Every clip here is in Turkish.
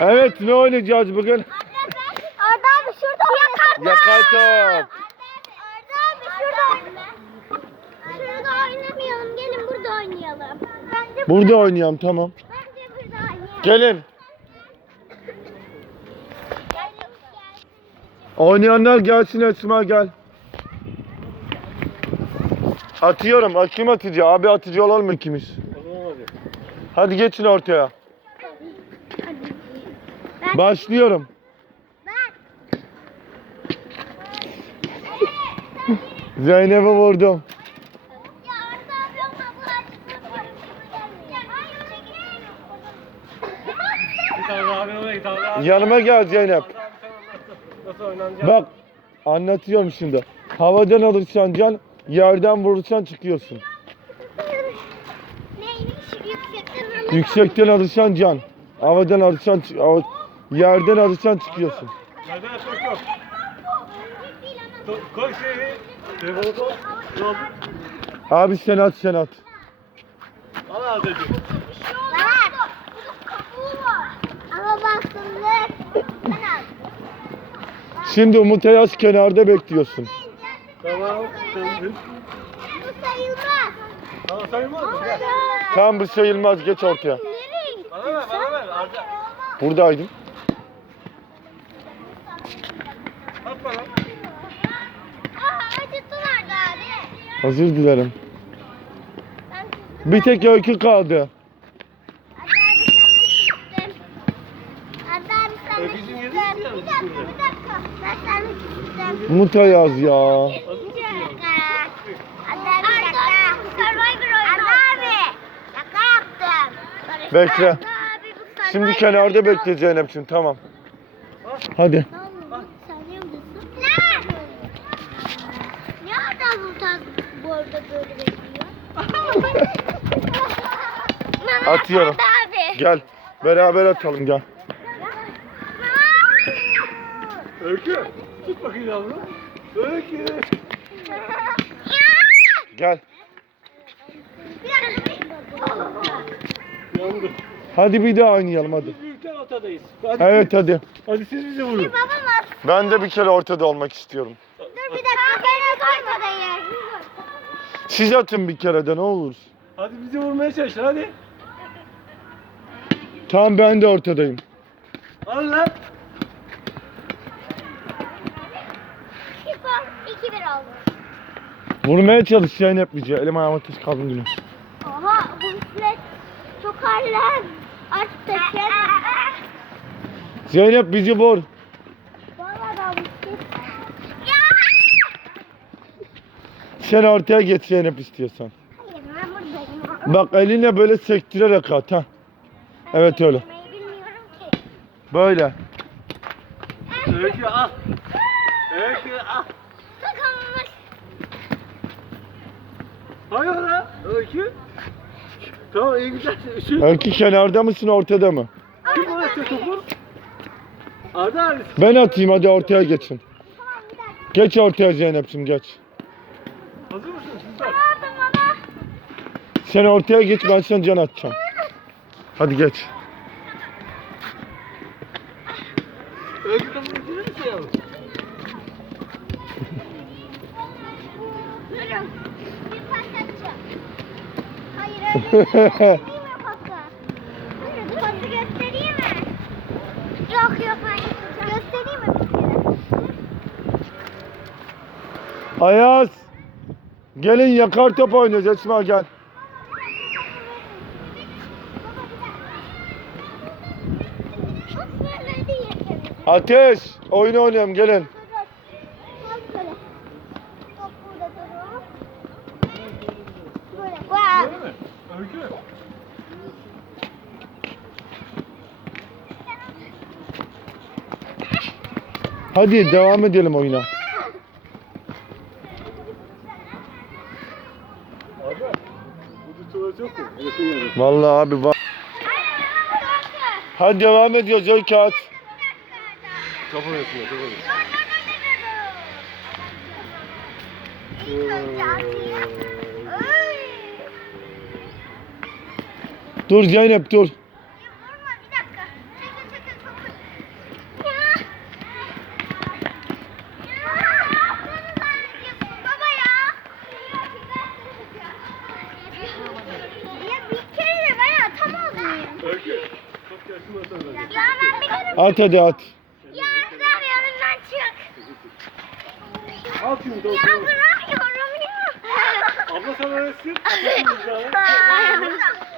Evet ne oynayacağız bugün? Arda abi şurada oynayalım. Yakar top. Arda abi şurada. Şurada oynamayalım. Gelin burada oynayalım. Bence Burada oynayalım tamam. Bence burada oynayalım. Gelin. Gel. Oynayanlar gelsin Esma gel. Atıyorum. Kim atıcı? Abi atıcı olalım mı ikimiz? Hadi geçin ortaya. Ben- Başlıyorum. Ben. Zeynep'i vurdum. Ya Arda abi yok mu? Bu açıklığı Hayır çekil. Bir tane daha abi oraya git abi. abi. Yanıma gel Zeynep. Bak anlatıyorum şimdi. Havadan alırsan can, yerden vurursan çıkıyorsun. Yüksekten alırsan can. Havadan alırsan hava- yerden alırsan çıkıyorsun. Nereden atmak yok. To- Koy şeyi. Abi sen at sen at. Al. Kabuğu var. Ama. Ben aldım. Şimdi Umut Ayaz kenarda bekliyorsun. Tamam. Bu sayılmaz. Tamam sayılmaz mı? Gel. Tam bu sayılmaz geç ortaya. Nereye gittin Bana ver, bana ver. Arda. Buradaydım. At bana. Aa acıttılar da abi. Özür dilerim. Bir tek öykü kaldı. Yeri çizdim. mi ya? Bir dakika bir dakika. Ben sen de çizdim. Umut Ayaz ya. Bekle. Şimdi kenarda bekle Zeynep'ciğim tamam. Hadi. Musun? Ne? Adam bu tarz bu arada böyle bekliyor? Mama, Atıyorum. hadi abi. Gel. Beraber atalım gel. Öykü. Tut bakayım yavrum. Öykü. Gel. Yandı. Hadi bir daha oynayalım hadi. Ortadayız. Hadi Evet hadi. Hadi siz bizi vurun. Babam at. Ben de bir kere ortada olmak istiyorum. Dur bir dakika ben atayım. Siz atın bir kere de ne olur. Hadi bizi vurmaya çalış hadi. Tamam ben de ortadayım. Al lan. İki bir oldu. Vurmaya çalış Zeynep bizi. Elim ayağıma taş kaldım yine. Oha bu bisiklet çok ağır Aç taşıyamam. Zeynep bizi vur. Sen ortaya geç Zeynep istiyorsan. Hayır ben buradayım. Bak elinle böyle sektirerek at ha. Evet öyle. Yemeği bilmiyorum ki. Böyle. Öykü al. Öykü al. Takılmış. Hayır lan. Öykü. Tamam iyi güzel. Öykü kenarda mısın ortada mı? Kim o atıyor topu? Arda abi. Ben atayım hadi ortaya geçin. Geç ortaya Zeynep'ciğim geç. Hazır mısın sizler? Sen ortaya geç ben sana can atacağım. Hadi geç. Öykü topu getirir misin yavrum? Durun. Bir pas atacağım. Hayır öyle göstereyim mi pası? Hayır pası göstereyim mi? Yok yok hayır. Göstereyim mi bir kere? Ayaz. Gelin yakar top oynuyoruz Esma gel. Ateş. Oyun oynayalım gelin. Hadi devam edelim oyuna. Arda. Burada tuvalet yok mu? Vallahi abi var. Hadi devam ediyoruz. Topu yapıyor. İlk önce atayım. Ay. Dur Zeynep dur. Ya bir kere de ben atamadım. Ya ben bir kere... At hadi at. Ya Azam yanımdan çık. Al şimdi Ya doktor. bırakıyorum ya. Abla sen öğretsin.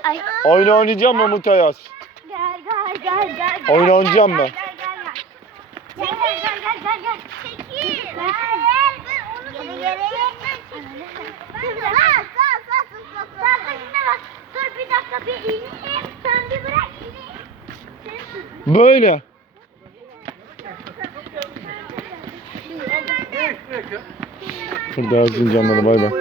Ay. Oyun oynayacağım mı Umut Ayaz? Gel gel gel gel. Oyun oynayacağım mı? Gel gel gel. Gel gel gel gel gel. Çekil. Gel. Böyle. Evet, bırak ya. Burada Erzincanları bay bay.